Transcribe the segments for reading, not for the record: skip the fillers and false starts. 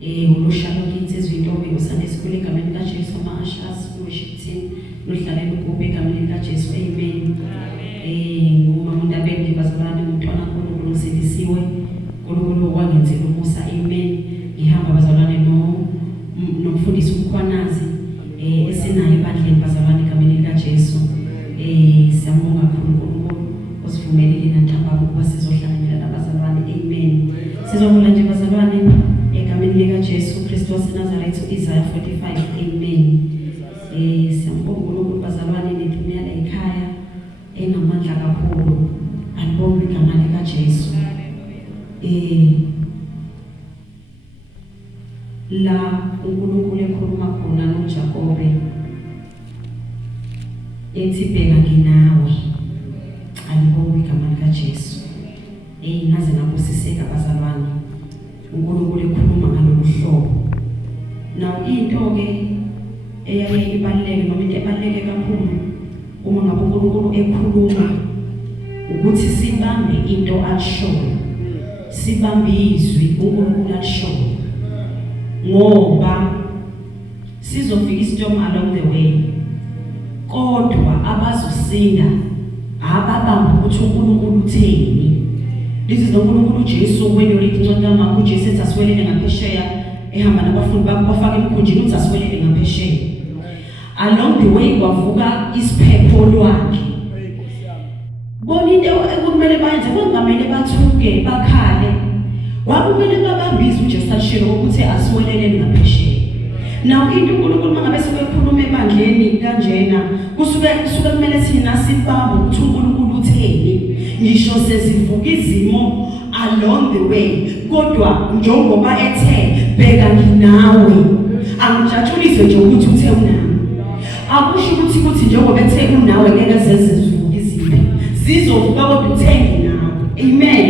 Ulushalo kinsizwe intombi usande sikhule egameni kaJesu ama-ashas worship team luhlalela ukube egameni likaJesu. Amen. Mom Ndabeni bazalwane umntwana kaNkulunkulu usilisiwe, uNkulunkulu wangenzela umusa. Amen. Ngihamba bazalwane nomfundisi uMkhwanazi esinayo ebandleni bazalwane egameni likaJesu. Siyambonga kakhulu uNkulunkulu osivumelile nanhlambama ukuba sizohlanganyela nabazalwane. Amen. Sizokula nje bazalwane egameni likaJesu Kristu waseNazaretha, Isaiah 45. Amen. Siyambonga uNkulunkulu bazalwane nethumela ekhaya enamandla kakhulu. Alibonge igama likaJesu. La uNkulunkulu ekhuluma khona noJakobe ethi bheka nginawe. Alibonge igama likaJesu. Naze nabusiseka bazalwane uNkulunkulu ekhuluma ngalolu hlobo. Now into ke eyaye ibaluleke noma into ebaluleke kakhulu uma ngabe uNkulunkulu ekhuluma ukuthi sibambe into ashoyo, sibambe izwi uNkulunkulu ashoyo, ngoba sizofika istorm along the way. Kodwa abazosinda ababamba ukuthi uNkulunkulu utheni. This is the uNkulunkulu Jesu when you read incwadi kaMakho uJesu ethi asiwelele ngaphesheya ehamba nabafundi bakhe bafaka emkhunjini uthi asiwelele ngaphesheya. Along the way kwavuka isiphepho lwakhe. Bona into ekumele bayenze kungamele bathuke bakhale. Wakumele babambize uJesu ashilo ukuthi asiwelele ngaphesheya. Now into uNkulunkulu mangabe sebekhuluma ebandleni kanjena kusuka kumele thina sibambe ukuthi uNkulunkulu utheni. Ngisho sezivuka izimo along the way, kodwa njengoba ethe bheka nginawe, angijatshulise nje ukuthi uthe unami. Akusho ukuthi njengoba ethe unawe ngeke zezivuka izimo, zizovuka kodwa uthe nginawe. Amen.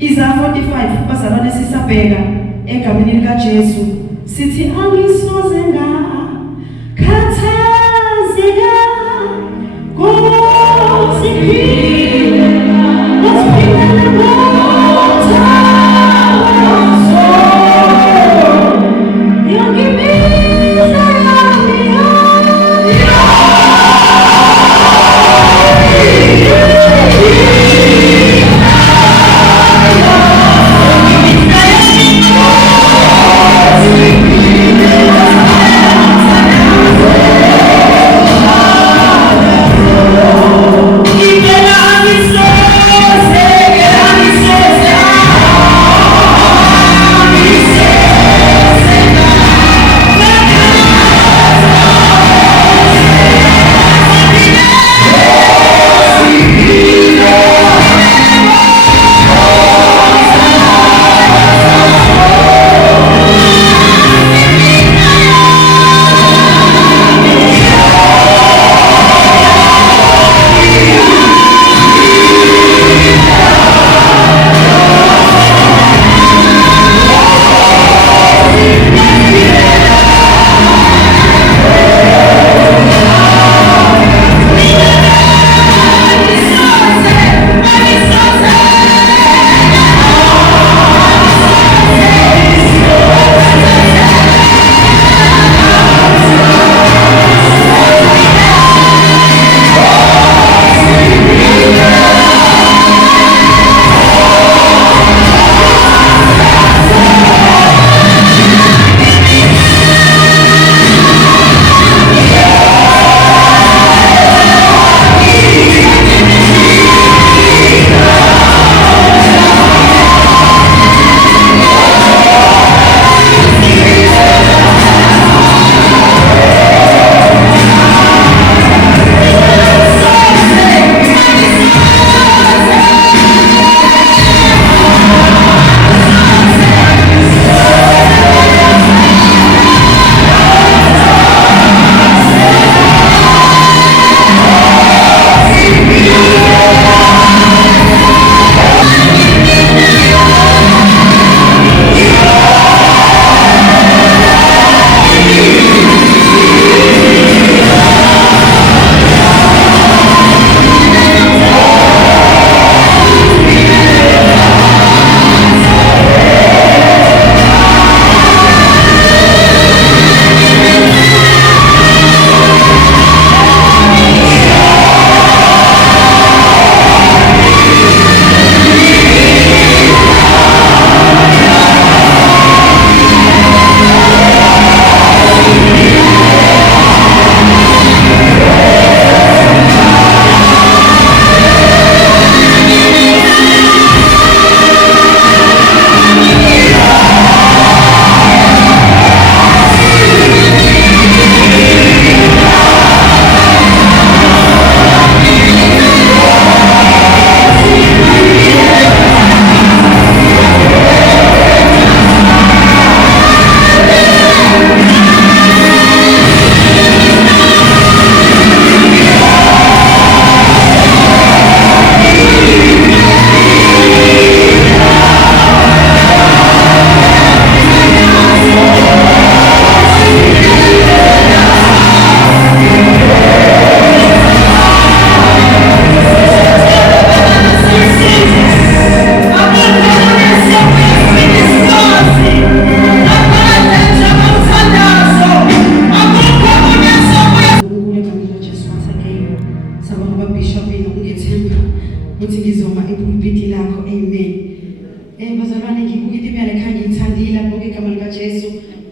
Isaiah 45 bazalwane sisabheka egameni likaJesu sithi angisoze ngakhathazeka Libera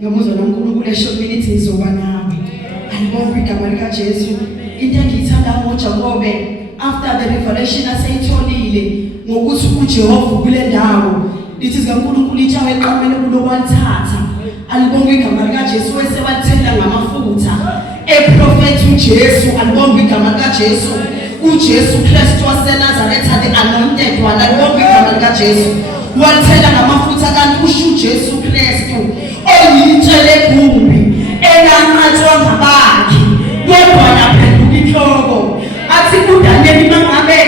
ngamuzwa noNkulunkulu esho mina ithi ngizoba nawe. Alibonga igama lika Jesu. Into engiyithanda ngoJakobe after the revelation aseyitholile ngokuthi uJehova kule ndawo lithi zikaNkulunkulu itshawe eqamele kulowathatha. Alibonga igama lika Jesu wesewathela ngamafutha eprofethi uJesu. Alibonga igama lika Jesu. uJesu Kristu waseNazaretha the anointed one. Alibonga igama lika Jesu. Wathela ngamafutha kanti usho uJesu Kristu oyitshele kumbi elanqatshwa ngabakhe kodwa yaphenduka inhloko. Athi kuDaniel mangabe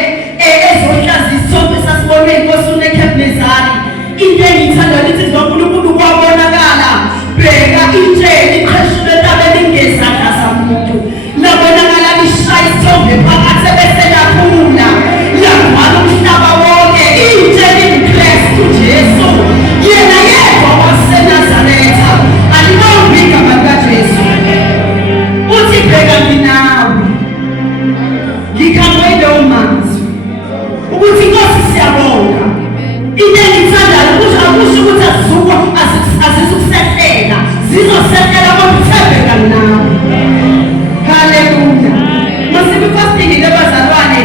ezohlaza isithombe sasibone inkosi uNebukadnezari. Into engiyithanda lithi ngoNkulunkulu kwabonakala bheka itsheli iqheshule entabeni ngezandla zamuntu. Labonakala lishaya isithombe phakathi bese laphumula langcwala umhlaba wonke. Itsheli uKristu Jesu yena yedwa waseNazaretha. Alibonga igama lika Jesu. Uthi bheka nginawe ngikhamwe lo manzi ukuthi Nkosi siyabonga. Into engithandayo ukuthi akusho ukuthi azizukwa azisukusehlela zizosehlela kodwa uthembeka nawe. Haleluya. Masibe fasting lebazalwane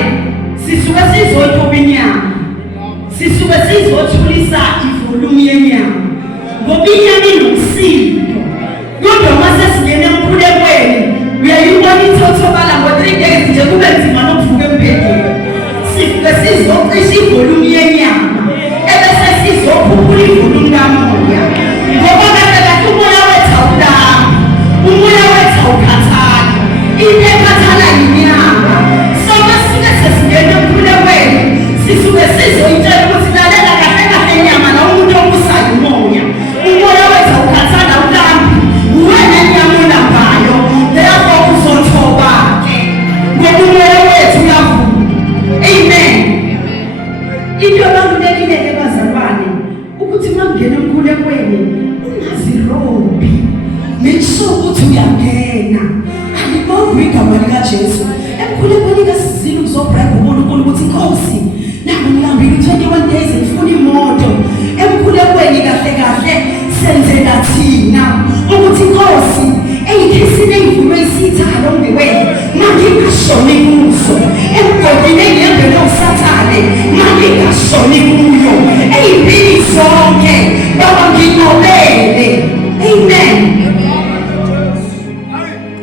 sisuke sizothoba inyama. Sisuke sizothulisa ivolume yenyama. Ngoba inyama inomsindo. Kodwa mase singene emkhulekweni uyayibona ithotobala ngo3 days nje kube nzima nokuvuka embhedeni. Sifike sizocisha ivolume yenyama ebese sizophuphula ivolume kamoya. Ngoba kade kathi umoya wethu awulanga, umoya wethu awukhathali, into ekhathala yinyama. So masike sesingene emkhulekweni sisuke sizoyitshela ukuthi lalela kahle kahle inyama na umuntu omusayo umoya. Umoya wethu awukhathali awulambi, wena nyama olambayo. Therefore uzothoba-ke ngoba umoya wethu uyavuka. Amen. Into ebalulekile bazalwane ukuthi mangena emkhulekweni ungazirobhi. Make sure ukuthi uyangena. Alibonga igama lika Jesu. Emkhulekweni kasizile ukuzobheka uNkulunkulu ukuthi Nkosi nami ngihambile 21 days ngifuna imoto. Emkhulekweni kahle kahle senzela thina ukuthi Nkosi eyikhisile ivume isithalo ngiwena mangingashoni kuzo. Emgodini engihambele uSathane mangingashoni kuyo. Ey'mpini zonke baba nginqobele. Amen.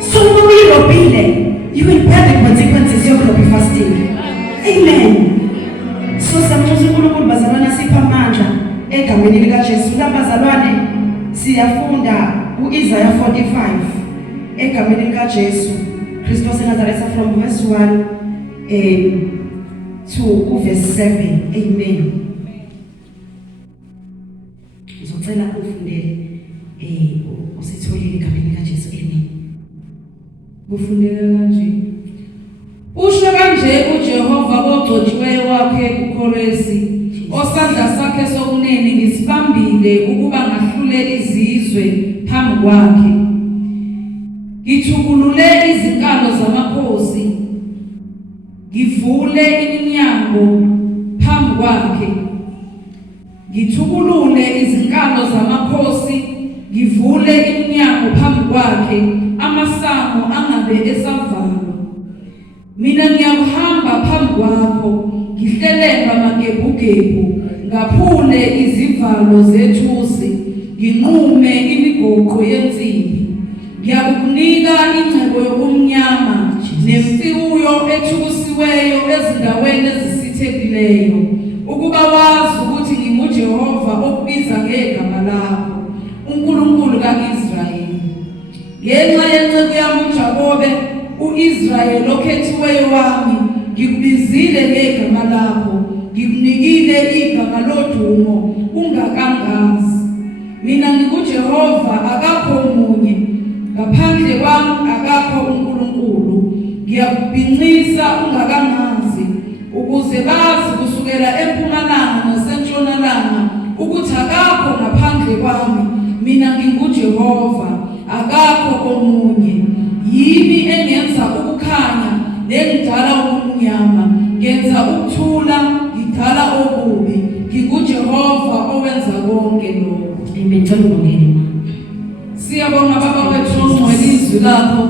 So when we robile, you will bear the consequences of your fasting. Amen. So sambuza uNkulunkulu bazalwane sipha amandla egameni lika Jesu. Labazalwane siyafunda uIsaiah 45 egameni lika Jesu Kristu waseNazaretha from verse 1 to verse 7. Amen. Ngizocela ufundele usitholile egameni lika Jesu. Amen. Kufundeka kanje. Usho kanje uJehova ogcotshiweyo wakhe kuKoresi, osandla sakhe sokunene ngisibambile ukuba ngahlule izizwe phambi kwakhe. Ngithukulule izinkalo zamakhosi, ngivule iminyango phambi kwakhe. Ngithukulule izinkalo zamakhosi, ngivule iminyango phambi kwakhe, amasango angabe esavalwa. Mina ngiyakuhamba phambi kwakho, ngihlelemba magebugebu, ngaphule izivalo zethusi, nginqume imigoqo yensimbi. Ngiyakunika ingcebo yobumnyama nemfuyo ethukusiweyo ezindaweni ezisithekileyo, ukuba wazi ukuthi nginguJehova okubiza ngegama lakho, uNkulunkulu kaIsrayeli. Ngenxa yenceku yami uJakobe, uIsrayeli okhethiweyo wami, ngikubizile ngegama lakho, ngikunikile igama lodumo ungakangazi. Mina nginguJehova, akakho omunye, ngaphandle kwami akakho uNkulunkulu. Ngiyakubhincisa ungakangazi, ukuze bazi kusukela empumalanga nasentshonalanga ukuthi akakho ngaphandle kwami. Mina nginguJehova, akakho omunye. Yimi engenza ukukhanya nengidala ubumnyama, ngenza ukuthula ngidala okubi. NginguJehova owenza konke lokho. Amen. Siyabonga baba wethu ongcwele izwi lakho.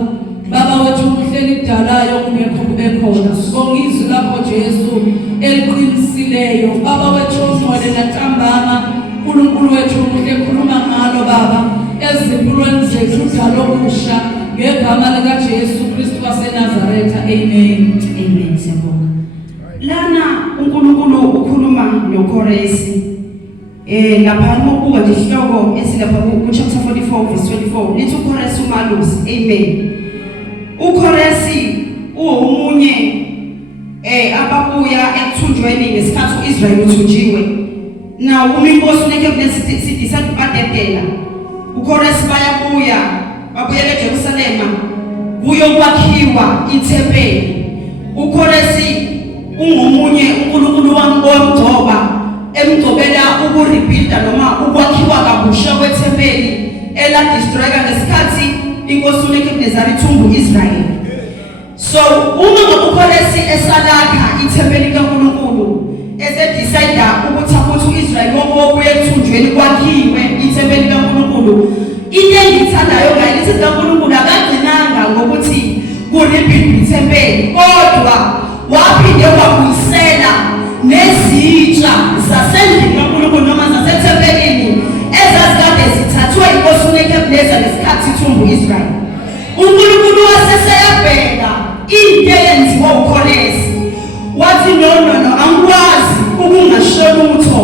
Baba wethu umhleli idalayo kungekho kube khona. Sibonga izwi lakho Jesu eliqinisileyo. Baba wethu ongcwele nantambama uNkulunkulu wethu umuhle khuluma ngalo baba ezimpilweni zethu udalo okusha ngegama lika Jesu Kristu waseNazaretha. Amen. Amen. Siyabonga. Lana uNkulunkulu ukhuluma noKoresi. Lapha mokubuka nje isihloko esilapha ku chapter 44 verse 24 lithi uKoresi umalusi. Amen. uKoresi uomunye ababuya ekuthunjweni ngesikhathi uIsrael uthunjiwe. Na uminkosi uNekebulesi sidisa badedela. uKoresi babuya eJerusalema kuyokwakhiwa ithempeli. uKoresi ungomunye uNkulunkulu wamgcoba emgcobela ukurebuilda noma ukwakhiwa kabusha kwethempeli destroyeka ngesikhathi inkosi uNekebulesi ithumbu Israel. So uma uKoresi esalakha ithempeli kaNkulunkulu decide ukuthi uIsrael ngokuya ekuthunjweni kwakhiwe ithempeli kaNkulunkulu, into engithandayo ngayo lithi kaNkulunkulu akagcinanga ngokuthi kurebuild ithempeli, kodwa waphinde wabuyisela nezitsha zasendlini kaNkulunkulu noma zasethempelini ezazikade zithathwe inkosi uNekebulesi ngesikhathi ithumbu Israel. uNkulunkulu waseseyabheka into eyenziwa uKoresi, wathi no angikwazi ukungashona utho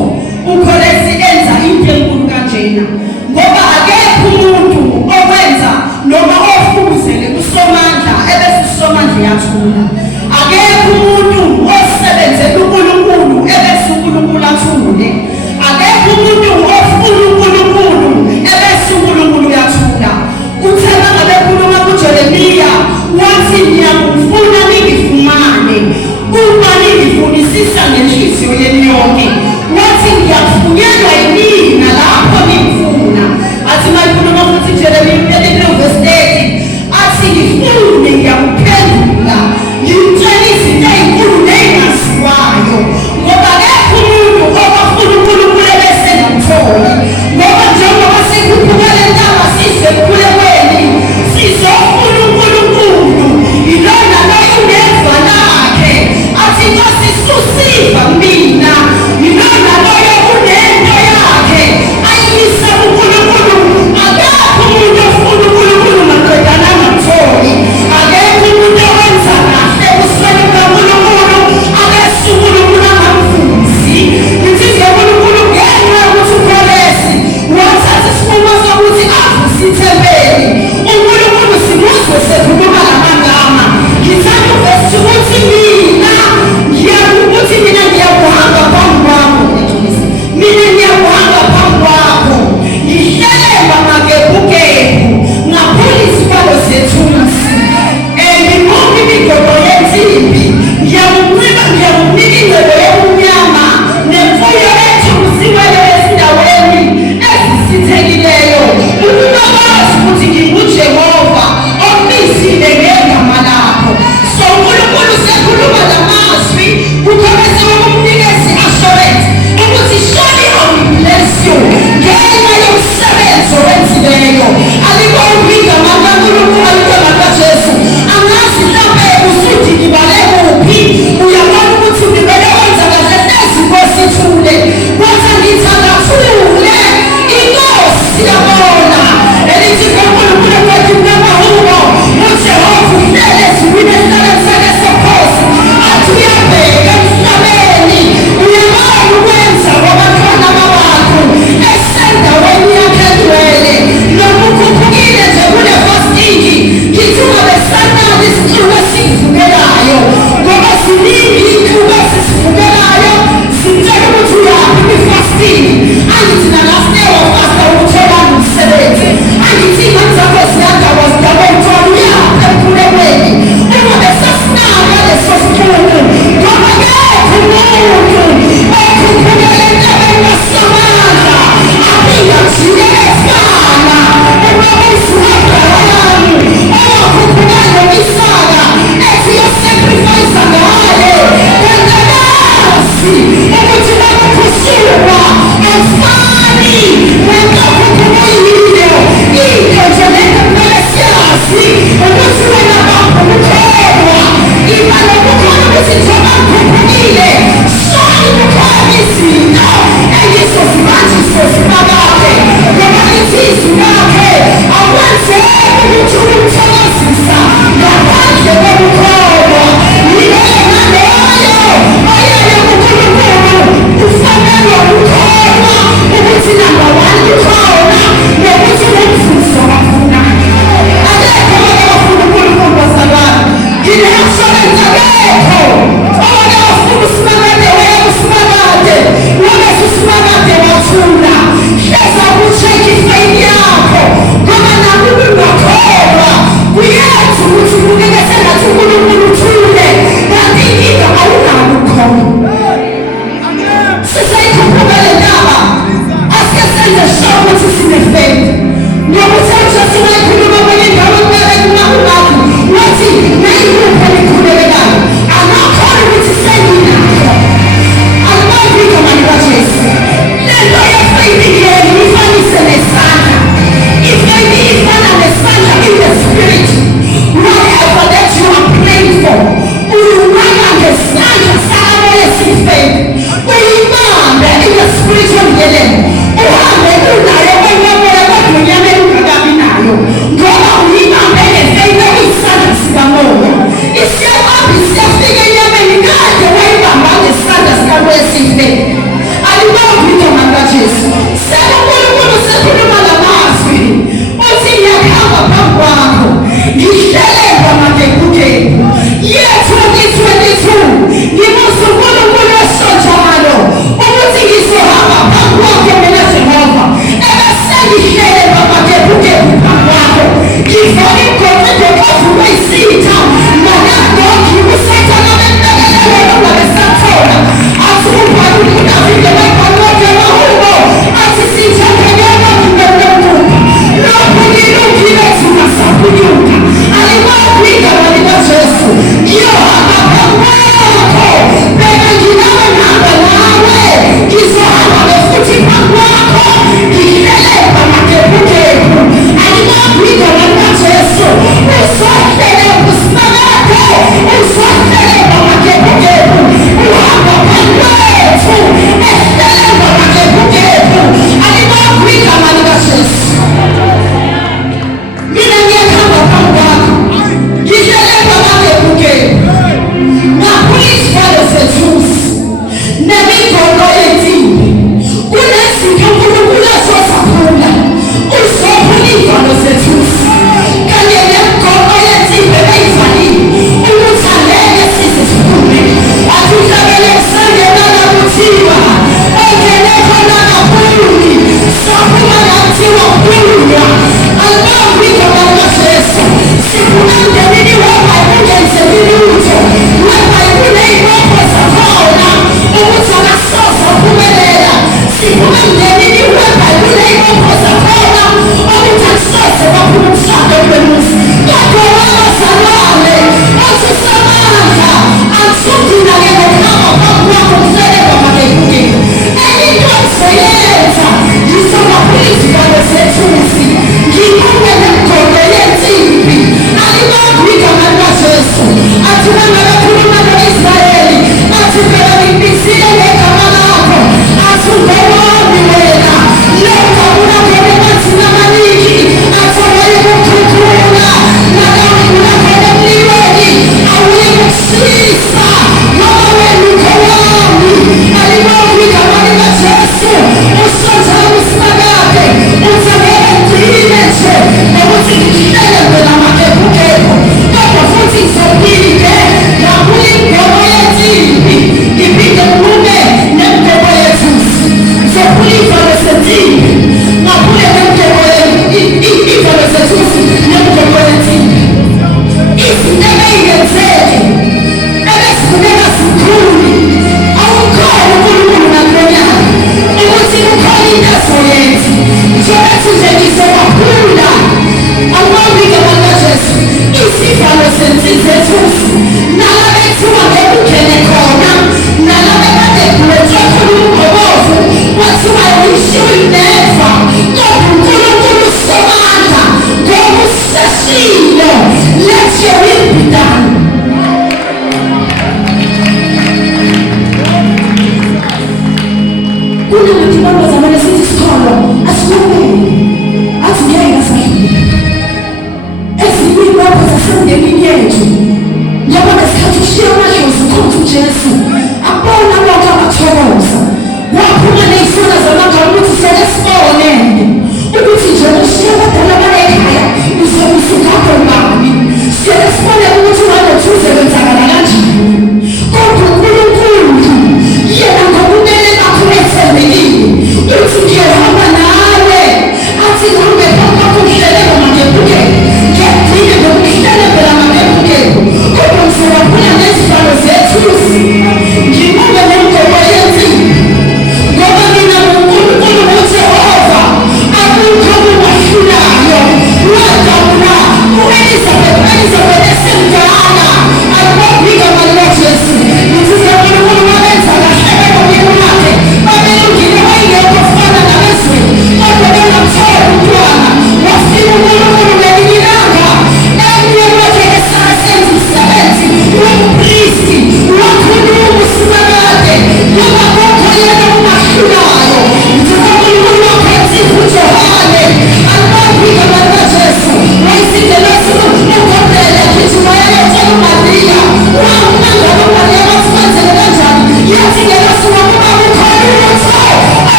uKoresi enza into enkulu kanjena, ngoba akekho umuntu owenza noma ofuzele uSomandla ebese uSomandla yathula. Akekho umuntu osebenzela uNkulunkulu ebese uNkulunkulu athule. Akekho umuntu ofuna uNkulunkulu ebese uNkulunkulu yathula. Uthema ngabe khuluma kuJeremiya wathi ngiyakufuna ningifumane uma ningifunisisa ngenhliziyo yenu yonke. Wathi ngiyafunyenwa yini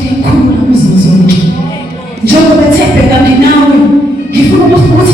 ngikhuluma kuzo zonke njengoba ethembeka Nginawe ngifuna ukuthi